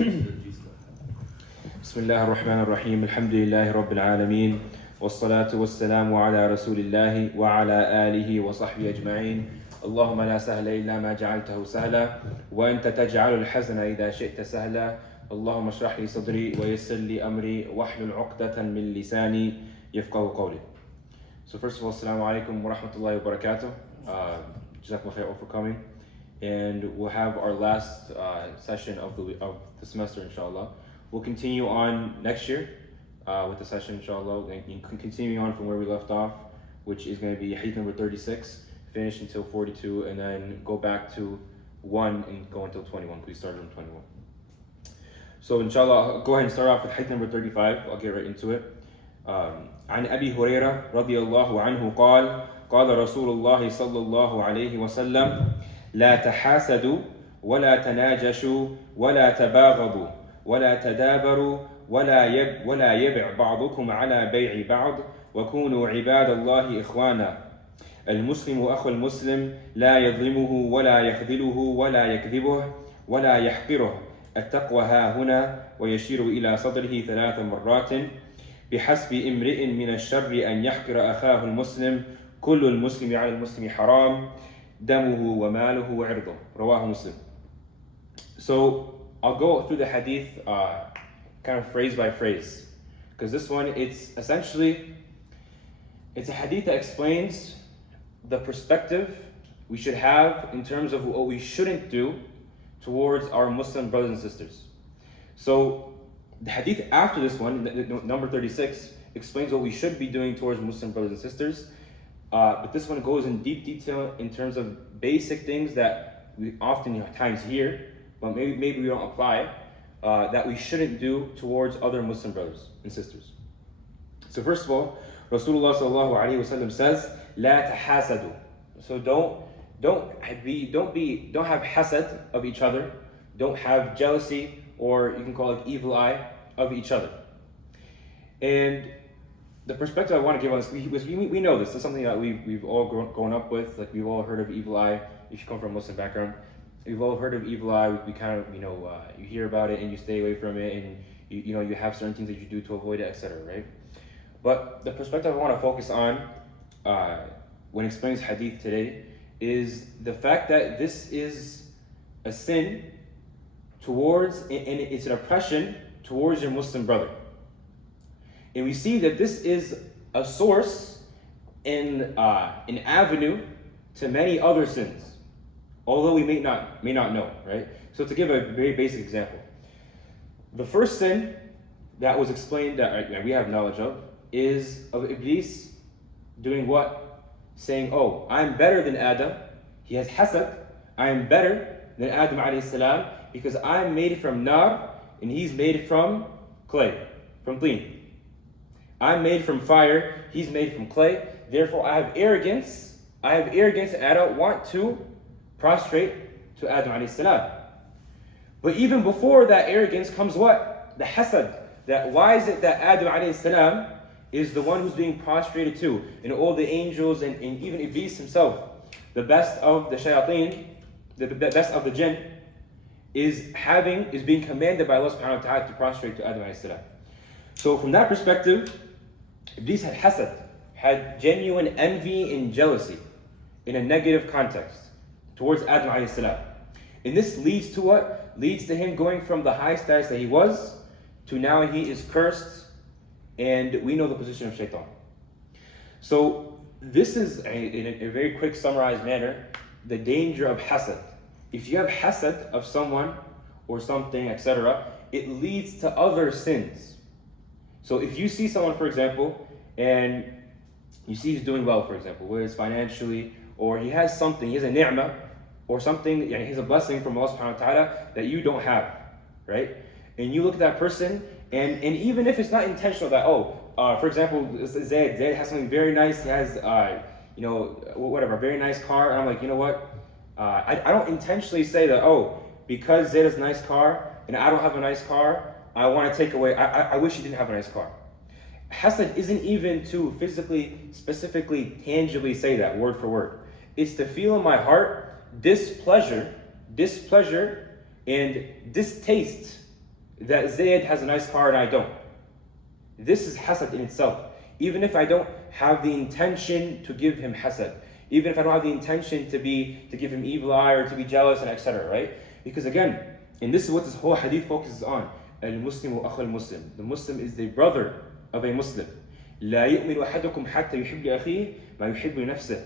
بسم الله الرحمن الرحيم الحمد لله رب العالمين والصلاة والسلام على رسول الله وعلى آله وصحبه أجمعين اللهم لا سهل إلا ما جعلته سهلا وأنت تجعل الحزن إذا شئت سهلا اللهم اشرح لي صدري ويسر لي أمري واحلل عقدة من لساني يفقهوا قولي. So first of all, assalamu alaikum wa rahmatullahi wa barakatuh. Jazakumullah khair for coming. And we'll have our last session of the semester, inshallah. We'll continue on next year with the session, inshallah, and continuing on from where we left off, which is going to be hadith number 36, finish until 42, and then go back to 1 and go until 21. Please start from 21. So inshallah, I'll go ahead and start off with hadith number 35. I'll get right into it. عن أبي هريرة رضي الله عنه قال قال رسول الله صلى الله عليه وسلم لا تحاسدوا ولا تناجشوا ولا تباغضوا ولا تدابروا ولا يبع بعضكم على بيع بعض وكونوا عباد الله إخوانا المسلم أخو المسلم لا يظلمه ولا يخذله ولا يكذبه ولا يحقره التقوى ها هنا ويشير إلى صدره 3 مرات بحسب امرئ من الشر أن يحقر أخاه المسلم كل المسلم على المسلم حرام دمه وماله وعرضه رواه مسلم. So I'll go through the hadith kind of phrase by phrase, because this one, it's a hadith that explains the perspective we should have in terms of what we shouldn't do towards our Muslim brothers and sisters. So the hadith after this one, number 36, explains what we should be doing towards Muslim brothers and sisters. But this one goes in deep detail in terms of basic things that we oftentimes hear, but maybe we don't apply, that we shouldn't do towards other Muslim brothers and sisters. So first of all, Rasulullah sallallahu alaihi wasallam says, "La tahasadu." So don't have hasad of each other. Don't have jealousy, or you can call it evil eye, of each other. And the perspective I want to give on this, we know this. This is something that we've all grown up with. Like, we've all heard of evil eye. If you come from a Muslim background, we've all heard of evil eye. We kind of, you hear about it and you stay away from it, and you have certain things that you do to avoid it, etc. Right? But the perspective I want to focus on when explaining this hadith today is the fact that this is a sin towards, and it's an oppression towards your Muslim brother. And we see that this is a source in an avenue to many other sins, although we may not know, right? So to give a very basic example, the first sin that was explained that we have knowledge of is of Iblis doing what? Saying, "Oh, I'm better than Adam." He has hasad. I am better than Adam alayhi salam because I'm made from nar and he's made from clay, from teen. I'm made from fire, he's made from clay. Therefore, I have arrogance, and I don't want to prostrate to Adam alayhi salam. But even before that arrogance comes what? The hasad. That why is it that Adam alayhi salam is the one who's being prostrated to, and all the angels and even Iblis himself, the best of the shayateen, the best of the jinn, is being commanded by Allah subhanahu wa ta'ala to prostrate to Adam alayhi salam. So from that perspective, Iblis had hasad, had genuine envy and jealousy in a negative context towards Adam alayhi salam. And this leads to what? Leads to him going from the high status that he was to now he is cursed, and we know the position of shaitan. So this is, in a very quick summarized manner, the danger of hasad. If you have hasad of someone or something, etc., it leads to other sins. So if you see someone, for example, and you see he's doing well, for example, whether it's financially, or he has something, he has a ni'mah, or something, he has a blessing from Allah subhanahu wa ta'ala that you don't have, right? And you look at that person, and even if it's not intentional that, for example, Zayd has something very nice, he has, a very nice car, and I'm like, you know what? I don't intentionally say that, because Zayd has a nice car, and I don't have a nice car, I want to take away, I wish he didn't have a nice car. Hasad isn't even to physically, specifically, tangibly say that word for word. It's to feel in my heart displeasure and distaste that Zayd has a nice car and I don't. This is hasad in itself. Even if I don't have the intention to give him hasad, even if I don't have the intention to give him evil eye or to be jealous and etc. Right? Because again, and this is what this whole hadith focuses on. Al-Muslimu akhul Muslim. The Muslim is the brother of a Muslim. لا يؤمن أحدكم حتى يحب لأخيه ما يحب لنفسه.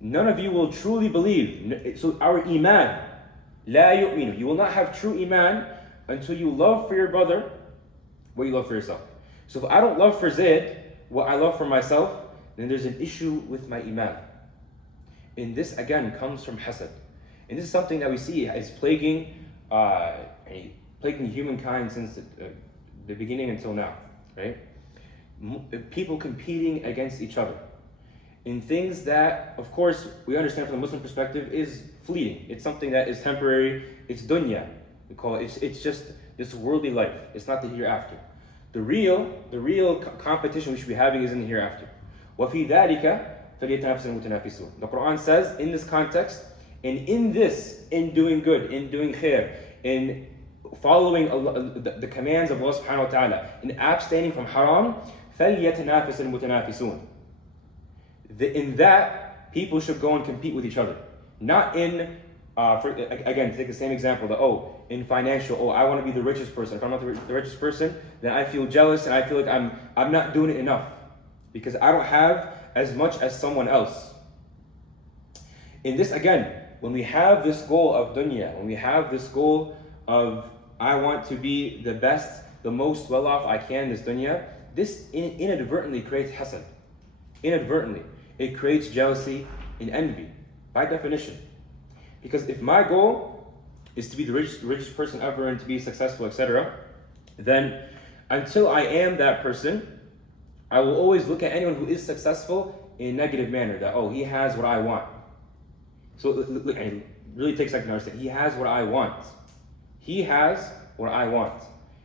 None of you will truly believe. So our iman, لا يؤمن. You will not have true iman until you love for your brother what you love for yourself. So if I don't love for Zayd what I love for myself, then there's an issue with my iman. And this again comes from hasad. And this is something that we see is plaguing humankind since the beginning until now, right? People competing against each other in things that, of course, we understand from the Muslim perspective is fleeting. It's something that is temporary. It's dunya. We call it. It's just this worldly life. It's not the hereafter. The real competition we should be having is in the hereafter. وَفِي ذَلِكَ فَلْيَتَنَافَسِ الْمُتَنَافِسُونَ. The Quran says in this context, and in this, in doing good, in doing khair, in following Allah, the commands of Allah subhanahu wa ta'ala, in abstaining from haram, فَلْيَتَنَافَسِ الْمُتَنَافِسُونَ. In that, people should go and compete with each other. Not in, again, to take the same example, in financial, I want to be the richest person. If I'm not the richest person, then I feel jealous and I feel like I'm not doing it enough because I don't have as much as someone else. In this, again, when we have this goal of dunya, when we have this goal of I want to be the best, the most well-off I can in this dunya, this inadvertently creates hasad. Inadvertently, it creates jealousy and envy, by definition. Because if my goal is to be the richest person ever and to be successful, etc., then until I am that person, I will always look at anyone who is successful in a negative manner, that, he has what I want. So look, it really takes a second to understand. He has what I want. He has what I want.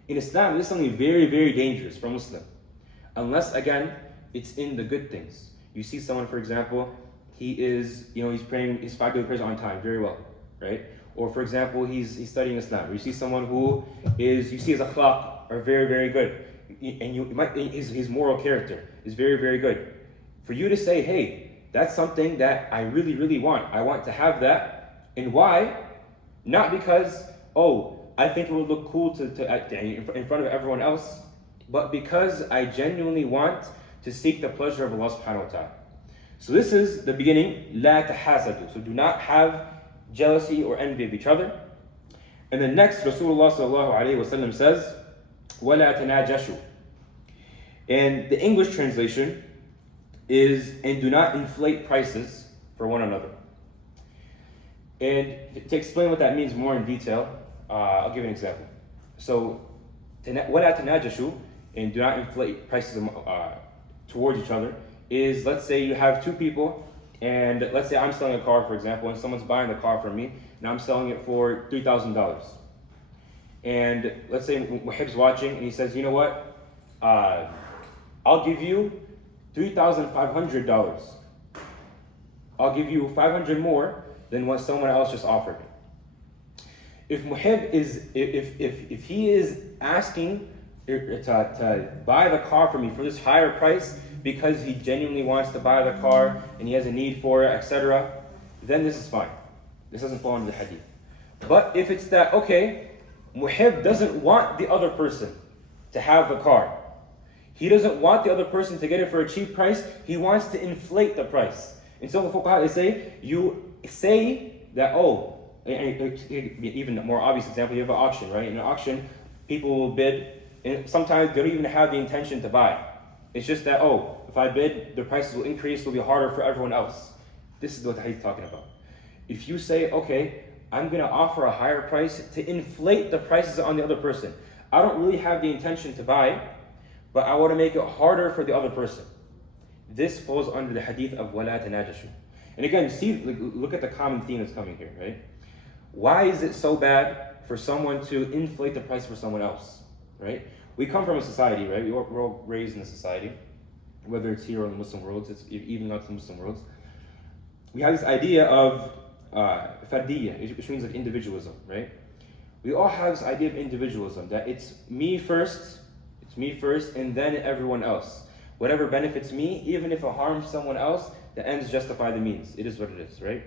In Islam, this is something very, very dangerous for a Muslim. Unless, again, it's in the good things. You see someone, for example, he's praying his 5 daily prayers on time, very well, right? Or for example, he's studying Islam. Or you see someone you see his akhlaq are very, very good. And his moral character is very, very good. For you to say, hey, that's something that I really, really want. I want to have that. And why? Not because, I think it would look cool in front of everyone else, but because I genuinely want to seek the pleasure of Allah subhanahu wa ta'ala. So this is the beginning, لا تحاسدوا. So do not have jealousy or envy of each other. And then next, Rasulullah sallallahu alayhi wa sallam says, وَلَا تَنَاجَشُوا. And the English translation is, and do not inflate prices for one another. And to explain what that means more in detail, I'll give an example. So, وَلَا تَنَاجَشُوا, and do not inflate prices towards each other, is, let's say you have two people, and let's say I'm selling a car, for example, and someone's buying the car from me, and I'm selling it for $3,000. And let's say Muhib's watching, and he says, you know what, I'll give you $3,500. I'll give you $500 more than what someone else just offered me. If Muhib if he is asking to buy the car from me for this higher price because he genuinely wants to buy the car and he has a need for it, etc., then this is fine. This doesn't fall under the hadith. But if it's that, Muhib doesn't want the other person to have the car. He doesn't want the other person to get it for a cheap price. He wants to inflate the price. And so the fuqaha, they say, you say that, even a more obvious example, you have an auction, right? In an auction, people will bid, and sometimes they don't even have the intention to buy. It's just that, if I bid, the prices will increase, it'll be harder for everyone else. This is what the hadith is talking about. If you say, I'm going to offer a higher price to inflate the prices on the other person. I don't really have the intention to buy, but I want to make it harder for the other person. This falls under the hadith of وَلَا تَنَاجَشُوا. And again, look at the common theme that's coming here, right? Why is it so bad for someone to inflate the price for someone else, right? We come from a society, right? We're all raised in a society, whether it's here or in the Muslim world, it's even not the Muslim worlds. We have this idea of fardiyya, which means like individualism, right? We all have this idea of individualism, that it's me first, and then everyone else. Whatever benefits me, even if it harms someone else, the ends justify the means. It is what it is, right?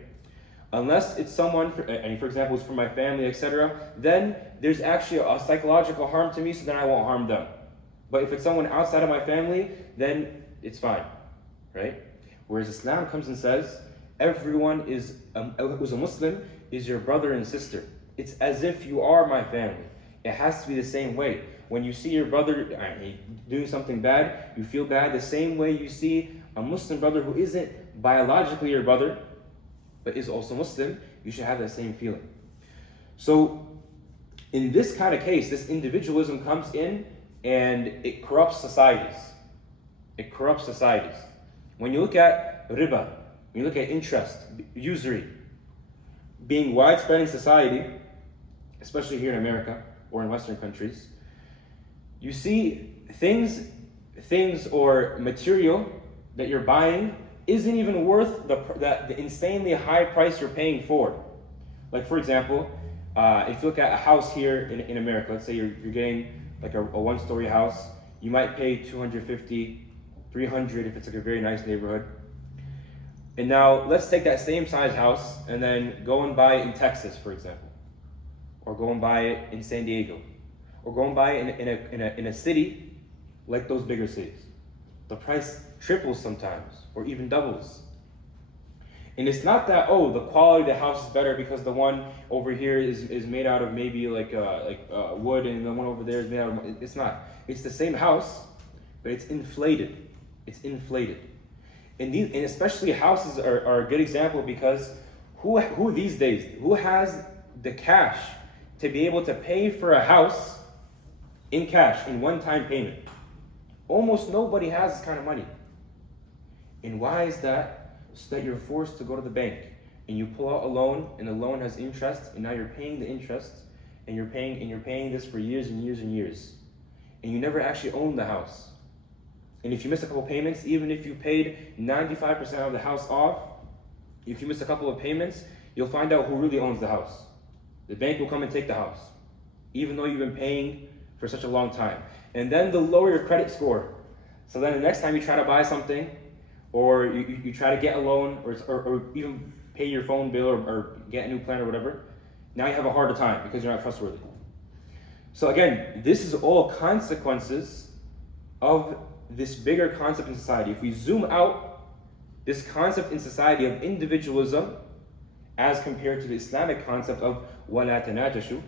Unless it's someone, for example, it's for my family, etc., then there's actually a psychological harm to me, so then I won't harm them. But if it's someone outside of my family, then it's fine, right? Whereas Islam comes and says, everyone who's a Muslim is your brother and sister. It's as if you are my family. It has to be the same way. When you see your brother doing something bad, you feel bad the same way you see a Muslim brother who isn't biologically your brother, but is also Muslim, you should have that same feeling. So in this kind of case, this individualism comes in and it corrupts societies. It corrupts societies. When you look at riba, when you look at interest, usury, being widespread in society, especially here in America or in Western countries, you see things or material that you're buying isn't even worth the insanely high price you're paying for. Like for example, if you look at a house here in America, let's say you're getting like a one-story house, you might pay $250, $300 if it's like a very nice neighborhood. And now let's take that same size house and then go and buy it in Texas, for example, or go and buy it in San Diego, or go and buy it in a city like those bigger cities. The price triples sometimes, or even doubles. And it's not that, oh, the quality of the house is better because the one over here is made out of maybe like wood, and the one over there is made out of, it's not. It's the same house, but it's inflated. It's inflated. And especially houses are a good example, because who these days, who has the cash to be able to pay for a house in cash, in one-time payment? Almost nobody has this kind of money. And why is that? So that you're forced to go to the bank and you pull out a loan, and the loan has interest, and now you're paying the interest, and you're paying this for years and years and years. And you never actually own the house. And if you miss a couple payments, even if you paid 95% of the house off, if you miss a couple of payments, you'll find out who really owns the house. The bank will come and take the house, even though you've been paying for such a long time. And then they'll lower your credit score. So then the next time you try to buy something, or you try to get a loan, or even pay your phone bill, or get a new plan or whatever, now you have a harder time because you're not trustworthy. So again, this is all consequences of this bigger concept in society. If we zoom out, this concept in society of individualism as compared to the Islamic concept of وَلَا تَنَاجَشُوا,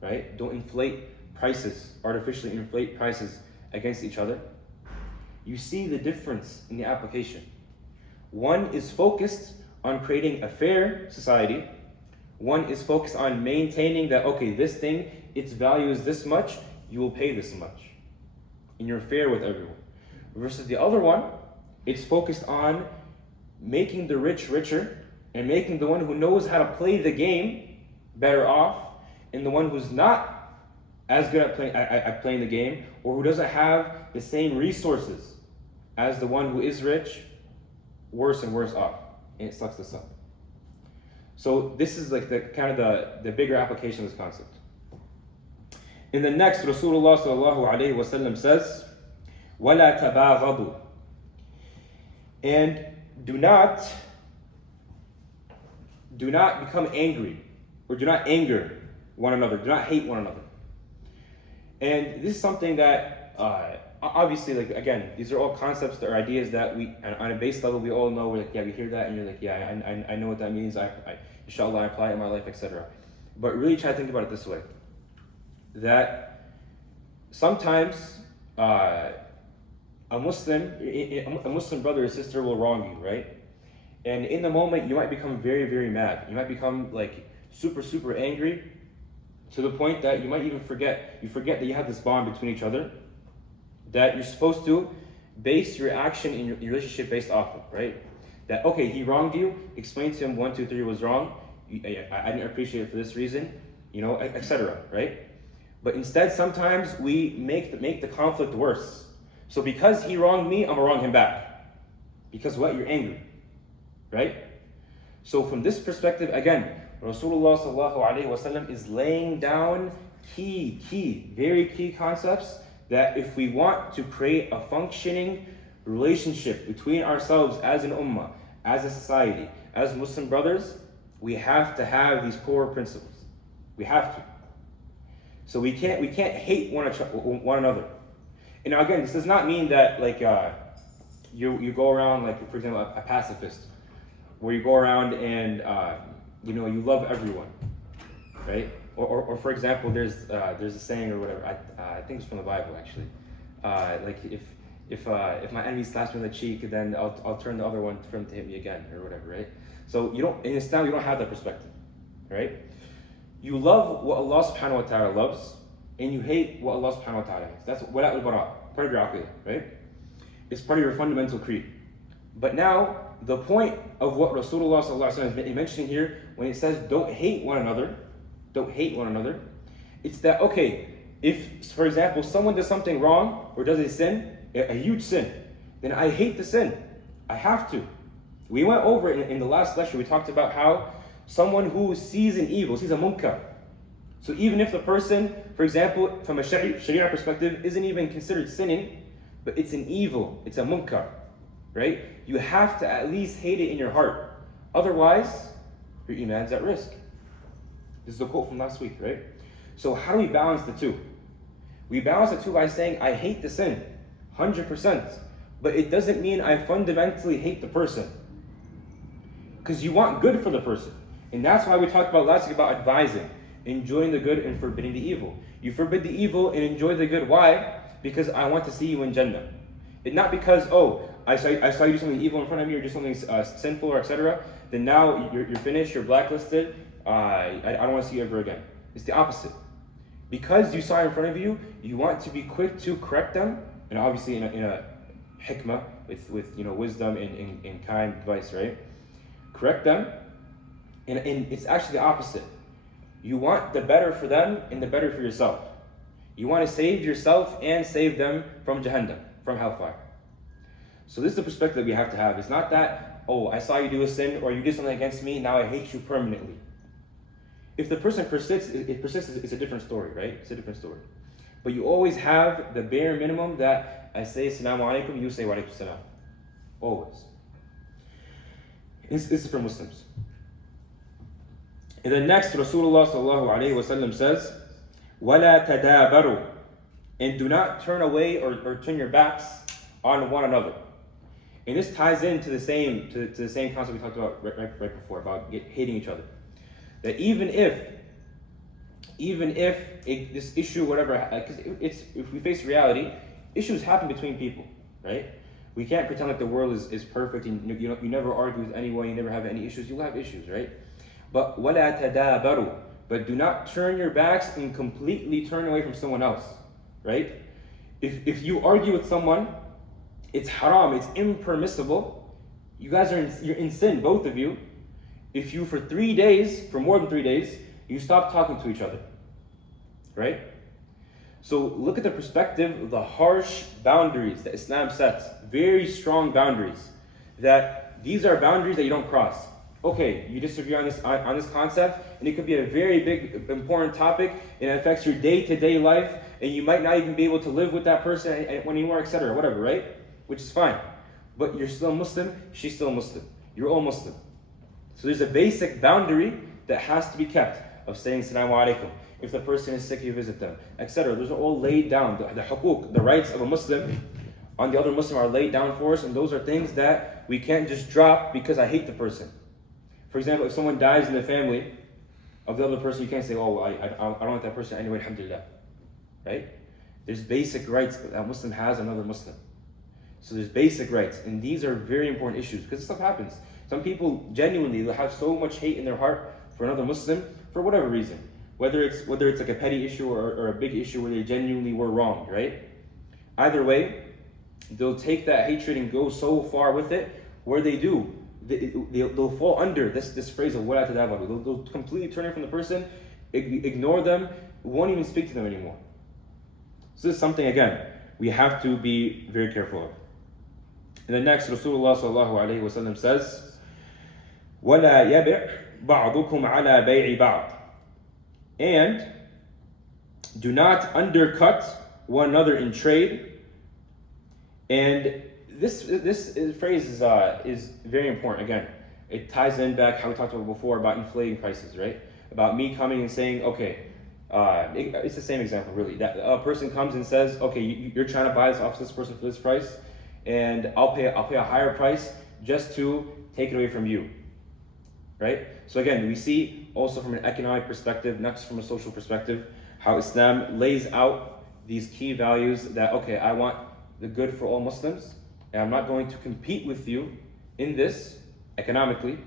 right? Don't inflate prices, artificially inflate prices against each other. You see the difference in the application. One is focused on creating a fair society. One is focused on maintaining that, okay, this thing, its value is this much, you will pay this much. And you're fair with everyone. Versus the other one, it's focused on making the rich richer and making the one who knows how to play the game better off, and the one who's not as good at playing the game, or who doesn't have the same resources as the one who is rich, worse and worse off. And it sucks this up. So this is like the bigger application of this concept. In the next, Rasulullah sallallahu alayhi wa sallam says, وَلَا تَبَاغَضُوا, and do not become angry, or do not anger one another, do not hate one another. And this is something that obviously, like, again, these are all concepts or ideas that we, on a base level, we all know. We're like, yeah, we hear that, and you're like, yeah, I know what that means. Inshallah, I apply it in my life, etc. But really try to think about it this way: that sometimes a Muslim brother or sister will wrong you, right? And in the moment, you might become very, very mad. You might become like super, super angry, to the point that you might even forget that you have this bond between each other, that you're supposed to base your action in your relationship based off of, right? That, okay, he wronged you, explain to him 1, 2, 3 was wrong, I didn't appreciate it for this reason, etc., right? But instead, sometimes we make the conflict worse. So because he wronged me, I'm gonna wrong him back. Because what? You're angry, right? So from this perspective, again, Rasulullah sallallahu alaihi wasallam is laying down very key concepts that if we want to create a functioning relationship between ourselves as an ummah, as a society, as Muslim brothers, we have to have these core principles. We have to. So we can't hate one another. And now again, this does not mean that like you go around like, for example, a pacifist, where you go around and you love everyone, right? Or for example, there's a saying or whatever. I think it's from the Bible actually. Like if my enemy slaps me on the cheek, then I'll turn the other one for him to hit me again or whatever, right? So in Islam you don't have that perspective, right? You love what Allah subhanahu wa ta'ala loves, and you hate what Allah subhanahu wa ta'ala hates. That's wala al-bara, part of your aqidah, right? It's part of your fundamental creed. But now, the point of what Rasulullah sallallahu alaihi wasallam is mentioning here, when it says don't hate one another, it's that, okay, if, for example, someone does something wrong or does a sin, a huge sin, then I hate the sin. I have to. We went over in the last lecture, we talked about how someone who sees an evil, sees a munkar. So even if the person, for example, from a sharia perspective, isn't even considered sinning, but it's an evil, it's a munkar, right? You have to at least hate it in your heart. Otherwise, your iman's at risk. This is the quote from last week, right? So how do we balance the two? We balance the two by saying, I hate the sin, 100%. But it doesn't mean I fundamentally hate the person. Because you want good for the person. And that's why we talked about last week about advising, enjoying the good and forbidding the evil. You forbid the evil and enjoy the good. Why? Because I want to see you in Jannah. It's not because, I saw you do something evil in front of me or do something sinful or etc. Then now you're finished, you're blacklisted. I don't want to see you ever again. It's the opposite. Because you saw it in front of you, you want to be quick to correct them, and obviously in a hikmah, with wisdom and kind advice, right? Correct them, and it's actually the opposite. You want the better for them and the better for yourself. You want to save yourself and save them from Jahannam, from hellfire. So this is the perspective that we have to have. It's not that, I saw you do a sin or you did something against me, now I hate you permanently. If the person persists, it's a different story, right? It's a different story. But you always have the bare minimum that I say Assalamu alaikum, you say wa alaikum salam. Always. This is for Muslims. And then next, Rasulullah sallallahu alayhi wa sallam says, وَلَا تَدَابَرُوا, and do not turn away or turn your backs on one another. And this ties into the same concept we talked about right before, about hating each other. That even if this issue, whatever, because if we face reality, issues happen between people, right? We can't pretend like the world is perfect and you never argue with anyone, you never have any issues. You'll have issues, right? But وَلَا تَدَابَرُوا, but do not turn your backs and completely turn away from someone else, right? If you argue with someone, it's haram, it's impermissible. You guys you're in sin, both of you. If you for more than 3 days, you stop talking to each other, right? So look at the perspective, the harsh boundaries that Islam sets, very strong boundaries, that these are boundaries that you don't cross. Okay, you disagree on this concept, and it could be a very big, important topic, and it affects your day-to-day life, and you might not even be able to live with that person anymore, etc., whatever, right? Which is fine. But you're still Muslim, she's still Muslim. You're all Muslim. So there's a basic boundary that has to be kept of saying Assalamu alaikum. If the person is sick, you visit them, etc. Those are all laid down. The hukuk, the rights of a Muslim on the other Muslim are laid down for us, and those are things that we can't just drop because I hate the person. For example, if someone dies in the family of the other person, you can't say, I don't want that person anyway, alhamdulillah. Right? There's basic rights that a Muslim has on another Muslim. So there's basic rights, and these are very important issues because stuff happens. Some people genuinely have so much hate in their heart for another Muslim for whatever reason. Whether it's like a petty issue or a big issue where they genuinely were wrong, right? Either way, they'll take that hatred and go so far with it where they'll fall under this phrase of وَلَا تَدَابَرُوا. They'll completely turn away from the person, ignore them, won't even speak to them anymore. So this is something, again, we have to be very careful of. And then next, Rasulullah sallallahu alayhi wa sallam says, وَلَا يَبِعْ بَعْضُكُمْ عَلَى بَيْعِ بَعْضٍ. And do not undercut one another in trade. And this phrase is very important. Again, it ties in back how we talked about before about inflating prices, right? About me coming and saying, okay, it's the same example really. That a person comes and says, okay, you're trying to buy this off this person for this price, and I'll pay a higher price just to take it away from you, right? So again, we see also from an economic perspective, not just from a social perspective, how Islam lays out these key values that, okay, I want the good for all Muslims, and I'm not going to compete with you in this economically,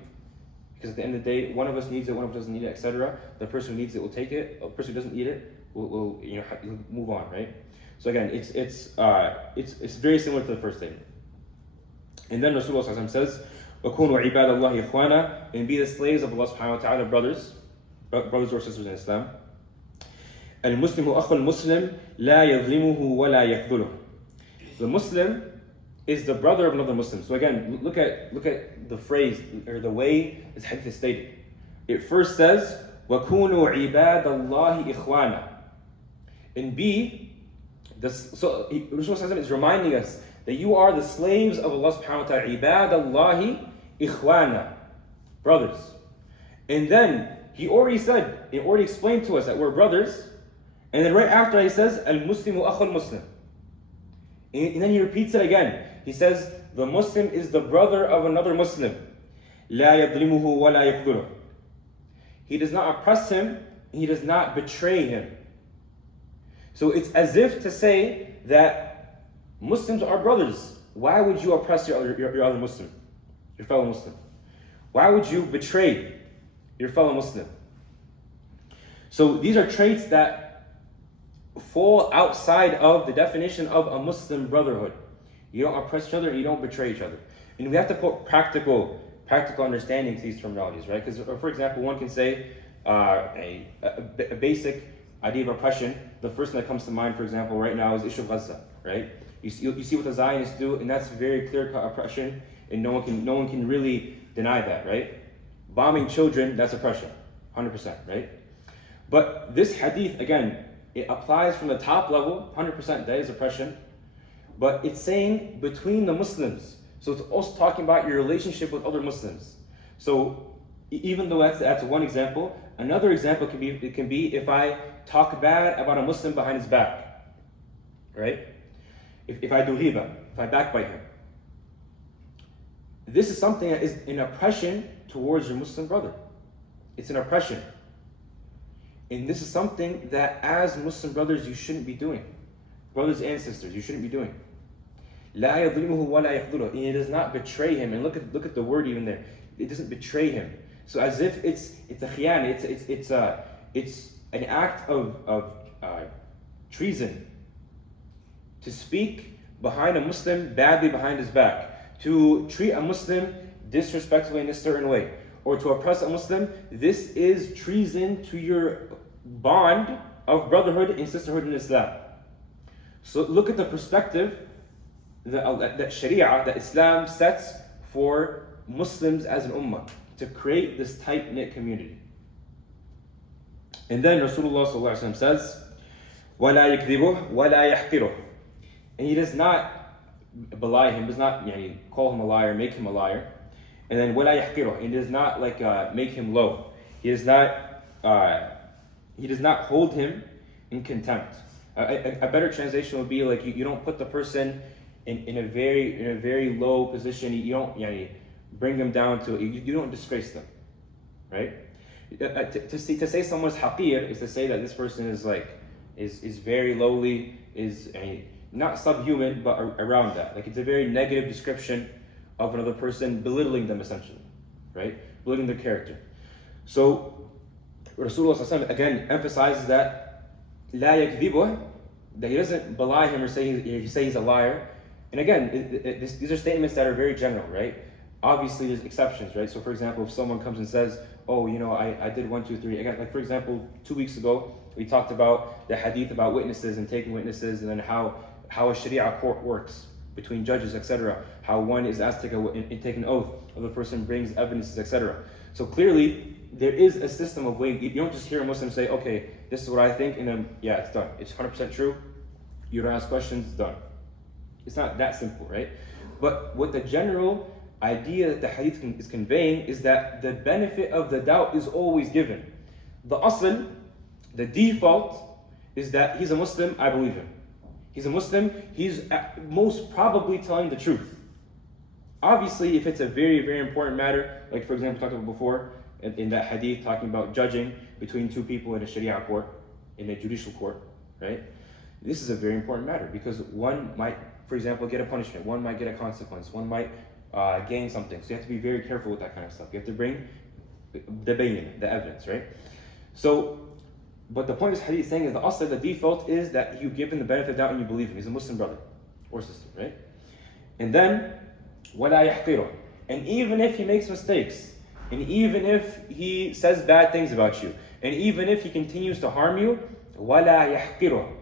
because at the end of the day, one of us needs it, one of us doesn't need it, etc. The person who needs it will take it. The person who doesn't need it will move on, right? So again, it's very similar to the first statement. And then Rasulullah ﷺ says, وَكُونُوا عِبَادَ اللَّهِ إِخْوَانًا, and be the slaves of Allah subhanahu wa ta'ala, brothers or sisters in Islam. الْمُسْلِمُ أَخُو الْمُسْلِمِ لَا يَظْلِمُهُ وَلَا يَخْذُلُهُ. The Muslim is the brother of another Muslim. So again, look at the phrase or the way this hadith is stated. It first says, وَكُونُوا عِبَادَ اللَّهِ إِخْوَانًا. And B, so Rasulullah is reminding us that you are the slaves of Allah subhanahu wa ta'ala. عِبَادَ اللَّهِ إِخْوَانًا. Brothers. And then he already explained to us that we're brothers. And then right after he says, Al-Muslimu akhul Muslim. And then he repeats it again. He says, the Muslim is the brother of another Muslim. لا يظلمه ولا يخذله. He does not oppress him, he does not betray him. So it's as if to say that Muslims are brothers. Why would you oppress your other Muslim, your fellow Muslim? Why would you betray your fellow Muslim? So these are traits that fall outside of the definition of a Muslim brotherhood. You don't oppress each other and you don't betray each other. And we have to put practical understanding to these terminologies, right? Because, for example, one can say a basic idea of oppression. The first thing that comes to mind, for example, right now is issue of Gaza, right? You see what the Zionists do, and that's very clear-cut oppression, and no one can really deny that, right? Bombing children, that's oppression, 100%, right? But this hadith, again, it applies from the top level, 100%, that is oppression. But it's saying between the Muslims. So it's also talking about your relationship with other Muslims. So even though that's one example, another example can be if I talk bad about a Muslim behind his back, right? If I do riba, if I backbite him. This is something that is an oppression towards your Muslim brother. It's an oppression. And this is something that as Muslim brothers you shouldn't be doing. Brothers and sisters, you shouldn't be doing. لا يظلمه ولا يخذله. And it does not betray him. And look at the word even there. It doesn't betray him. So as if it's a khiyan, it's an act of treason to speak behind a Muslim badly behind his back, to treat a Muslim disrespectfully in a certain way, or to oppress a Muslim. This is treason to your bond of brotherhood and sisterhood in Islam. So look at the perspective that Sharia, that Islam sets for Muslims as an ummah, to create this tight-knit community. And then Rasulullah ﷺ says, وَلَا يَكْذِبُهُ وَلَا يَحْقِرُهُ. And he does not belie him, does not call him a liar, make him a liar. And then وَلَا يَحْقِرُهُ. And he does not make him low. He does not hold him in contempt. A better translation would be like you don't put the person in a very low position. You don't bring them down to you don't disgrace them, right? To say someone's haqir is to say that this person is very lowly, is not subhuman, but around that. Like it's a very negative description of another person, belittling them essentially, right? Belittling their character. So Rasulullah ﷺ again emphasizes that لا يكذبه, that he doesn't belie him or say he's a liar. And again, these are statements that are very general, right? Obviously, there's exceptions, right? So, for example, if someone comes and says, "Oh, I did 1, 2, 3." Again, like for example, 2 weeks ago, we talked about the hadith about witnesses and taking witnesses, and then how a Sharia court works between judges, etc. How one is asked to take an oath, or the person brings evidences, etc. So clearly, there is a system of weighing. You don't just hear a Muslim say, okay, this is what I think, and then, yeah, it's done. It's 100% true. You don't ask questions, it's done. It's not that simple, right? But what the general idea that the hadith is conveying is that the benefit of the doubt is always given. The asl, the default, is that he's a Muslim, I believe him. He's a Muslim, he's most probably telling the truth. Obviously, if it's a very, very important matter, like for example, talked about before, in that hadith talking about judging between two people in a Sharia court, in a judicial court, right? This is a very important matter because one might, for example, get a punishment, one might get a consequence, one might gain something. So you have to be very careful with that kind of stuff. You have to bring the bayin, the evidence, right? So, but the point this hadith is saying is the asl, the default is that you give him the benefit of doubt and you believe him. He's a Muslim brother or sister, right? And then, وَلَا يَحْقِرُ. And even if he makes mistakes, and even if he says bad things about you, and even if he continues to harm you, وَلَا يَحْقِرُ.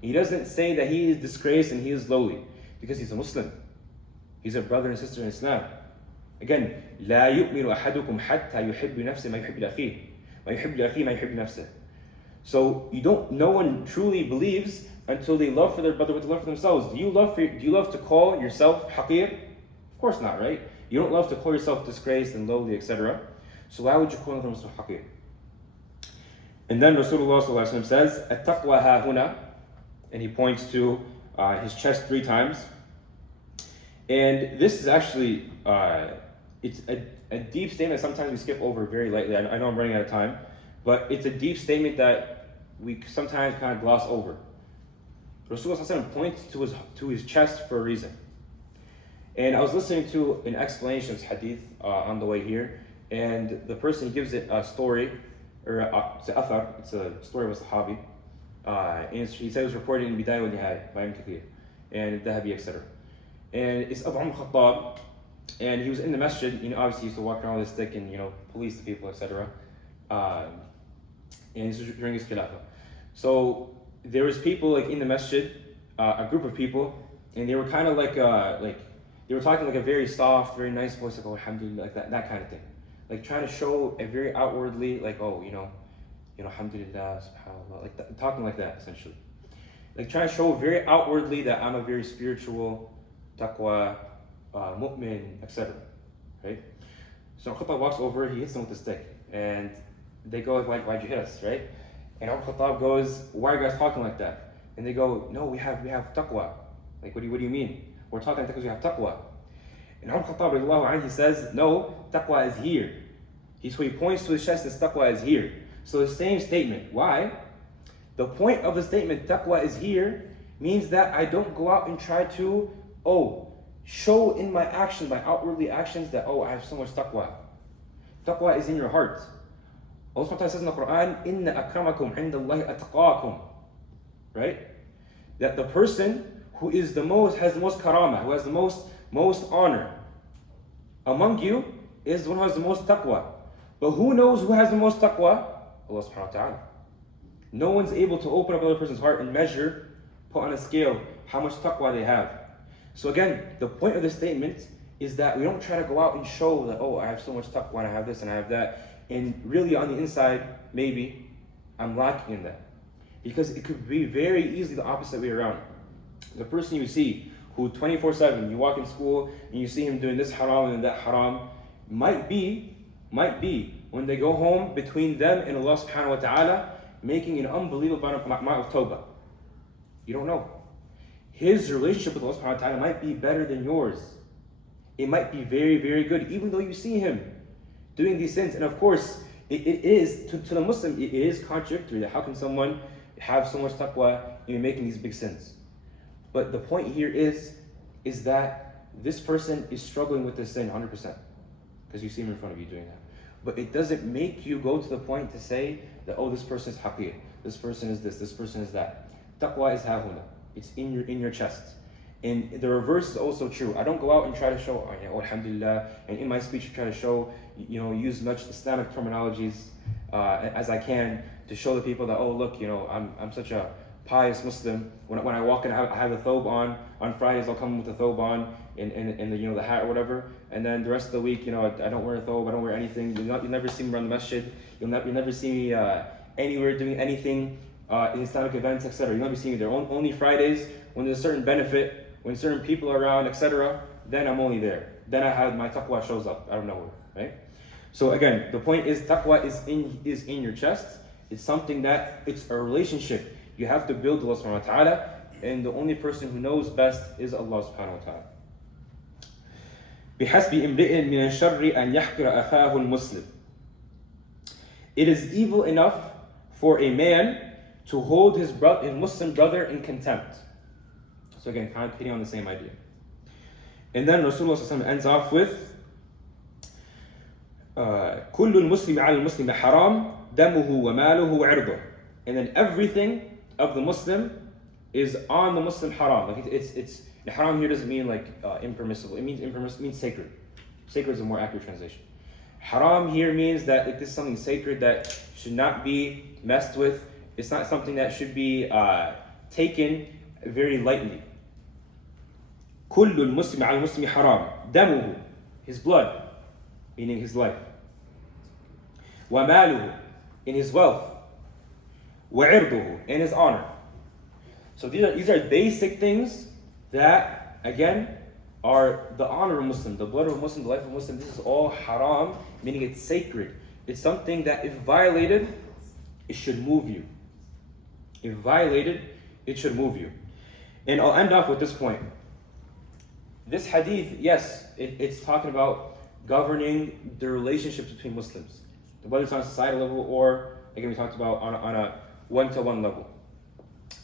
He doesn't say that he is disgraced and he is lowly, because he's a Muslim. He's a brother and sister in Islam. Again, لا يؤمن أحدكم حتى يحب نفسه ما يحب لأخيه ويحب لأخيه ما يحب نفسه. So no one truly believes until they love for their brother what they love for themselves. Do you love to call yourself haqir? Of course not, right? You don't love to call yourself disgraced and lowly, etc. So why would you call another Muslim haqir? And then Rasulullah ﷺ says, "At-taqwa ha-huna," and he points to his chest 3 times. And this is actually it's a deep statement. Sometimes we skip over very lightly. I know I'm running out of time, but it's a deep statement that we sometimes kind of gloss over. Rasulullah ﷺ points to his chest for a reason. And I was listening to an explanation of this hadith on the way here, and the person gives it a story, or it's an athar, it's a story of a sahabi, and he said it was reported in Bidayah wa Nihaya by Ibn Kathir, and Dahabi, etc. And it's Abu Umar Khattab, and he was in the masjid, obviously he used to walk around with a stick and, police the people, etc. And this was during his khilafah. So there was people in the masjid, a group of people, and they were kind of they were talking a very soft, very nice voice, like, oh, alhamdulillah, that kind of thing. Trying to show a very outwardly, alhamdulillah, subhanallah, talking like that, essentially. Trying to show very outwardly that I'm a very spiritual, taqwa, mu'min, etc. Right? So Khattab walks over, he hits them with a stick, and they go, why'd you hit us, right? And Khattab goes, why are you guys talking like that? And they go, no, we have taqwa. What do you mean? We're talking because we have taqwa. And Khattab, he says, no, taqwa is here. He points to his chest and taqwa is here. So the same statement. Why? The point of the statement, taqwa is here, means that I don't go out and try to, show in my actions, my outwardly actions, that, I have so much taqwa. Taqwa is in your heart. Allah SWT says in the Quran, إِنَّ أَكْرَمَكُمْ عِنْدَ اللَّهِ أَتْقَاكُمْ. Right? That the person who has the most karama, who has the most honor among you, is the one who has the most taqwa. But who knows who has the most taqwa? Allah subhanahu wa ta'ala. No one's able to open up another person's heart and measure, put on a scale, how much taqwa they have. So again, the point of this statement is that we don't try to go out and show that, I have so much taqwa and I have this and I have that. And really on the inside, maybe I'm lacking in that. Because it could be very easily the opposite way around. The person you see who 24/7, you walk in school and you see him doing this haram and that haram, might be when they go home, between them and Allah subhanahu wa ta'ala, making an unbelievable amount of tawbah. You don't know. His relationship with Allah subhanahu wa ta'ala might be better than yours. It might be very, very good, even though you see him doing these sins. And of course, it is, to the Muslim, it is contradictory that how can someone have so much taqwa and be making these big sins? But the point here is that this person is struggling with this sin 100%, because you see him in front of you doing that. But it doesn't make you go to the point to say that, this person is haqir, this person is this person is that. Taqwa is hahuna. It's in your chest. And the reverse is also true. I don't go out and try to show, alhamdulillah, and in my speech I try to show, use much Islamic terminologies as I can to show the people that, look, I'm such a pious Muslim. When I walk in, I have the thobe on. On Fridays I'll come with the thobe on and the hat or whatever. and then the rest of the week, I don't wear a thobe, I don't wear anything. You'll never see me around the masjid. You'll never see me anywhere doing anything in Islamic events, etc. You'll never see me there. Only Fridays when there's a certain benefit, when certain people are around, etc. Then I'm only there. Then my taqwa shows up out of nowhere, right? So again, the point is taqwa is in your chest. It's something that it's a relationship you have to build with Allah subhanahu wa ta'ala, and the only person who knows best is Allah subhanahu wa ta'ala. بِحَسْبِ إِمْرِئٍ مِنَ الشَّرِّ أَنْ يَحْقِرَ أَخَاهُ الْمُسْلِمِ. It is evil enough for a man to hold his Muslim brother in contempt. So again, kind of hitting on the same idea. And then Rasulullah ﷺ ends off with كُلُّ الْمُسْلِمِ عَلَى الْمُسْلِمِ حَرَامٌ دَمُهُ وَمَالُهُ وَعِرْضُهُ. And then everything of the Muslim is on the Muslim haram. Like it's haram here doesn't mean like impermissible. It means impermissible. It means sacred. Sacred is a more accurate translation. Haram here means that this is something sacred that should not be messed with. It's not something that should be taken very lightly. كل المسلم على المسلم حرام دمه, his blood, meaning his life, وماله, in his wealth, وعرضه, in his honor. So these are basic things that, again, are the honor of a Muslim, the blood of a Muslim, the life of a Muslim. This is all haram, meaning it's sacred. It's something that if violated, it should move you. If violated, it should move you. And I'll end off with this point. This hadith, yes, it's talking about governing the relationships between Muslims, whether it's on a societal level or, again, we talked about on a one-to-one level.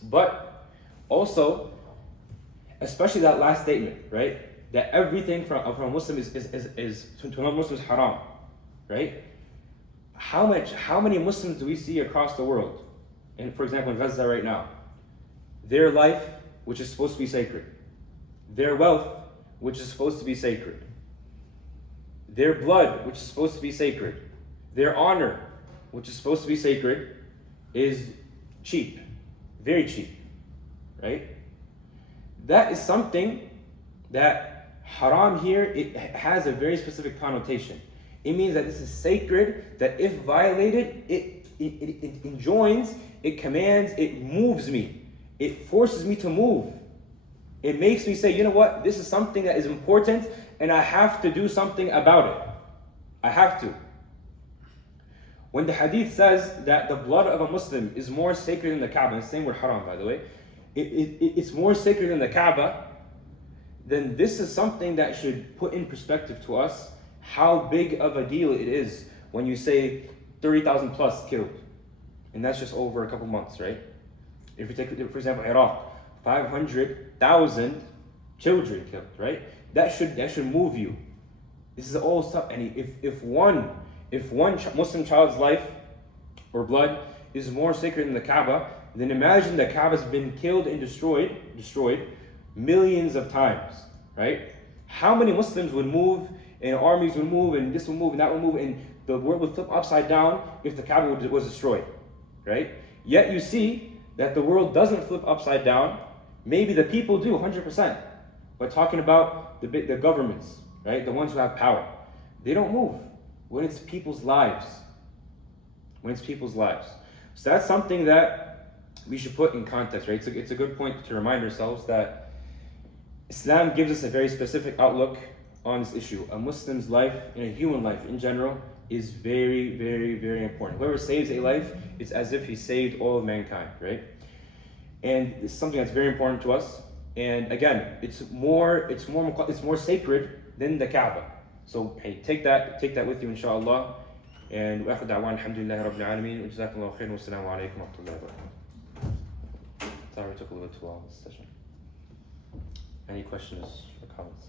But also, especially that last statement, right? That everything from a Muslim is to another Muslim is haram, right? How many Muslims do we see across the world? And for example, in Gaza right now, their life, which is supposed to be sacred, their wealth, which is supposed to be sacred, their blood, which is supposed to be sacred, their honor, which is supposed to be sacred, is cheap, very cheap, right? That is something that haram here, it has a very specific connotation. It means that this is sacred, that if violated, it enjoins, it commands, it moves me. It forces me to move. It makes me say, you know what, this is something that is important and I have to do something about it. I have to. When the hadith says that the blood of a Muslim is more sacred than the Kaaba, and the same word haram by the way, it's more sacred than the Kaaba, then this is something that should put in perspective to us how big of a deal it is when you say 30,000 plus killed. And that's just over a couple months, right? If you take, for example, Iraq, 500,000 children killed, right? That should move you. This is all stuff. And if one Muslim child's life or blood is more sacred than the Kaaba, then imagine the Kaaba's been killed and destroyed millions of times, right? How many Muslims would move, and armies would move, and this would move, and that would move, and the world would flip upside down if the Kaaba was destroyed, right? Yet you see that the world doesn't flip upside down. Maybe the people do, 100%. But talking about the governments, right? The ones who have power. They don't move when it's people's lives. When it's people's lives. So that's something that we should put in context, right? It's a good point to remind ourselves that Islam gives us a very specific outlook on this issue. A Muslim's life, and a human life in general, is very, very, very important. Whoever saves a life, it's as if he saved all of mankind, right? And it's something that's very important to us. And again, it's more sacred than the Kaaba. So hey, take that with you, inshallah. And wa akhir da'wan alhamdulillahi rabbil alameen. Jazakallahu khairan wa assalamu alaykum wa rahmatullahi wa barakatuh. Sorry, we took a little too long this session. Any questions or comments?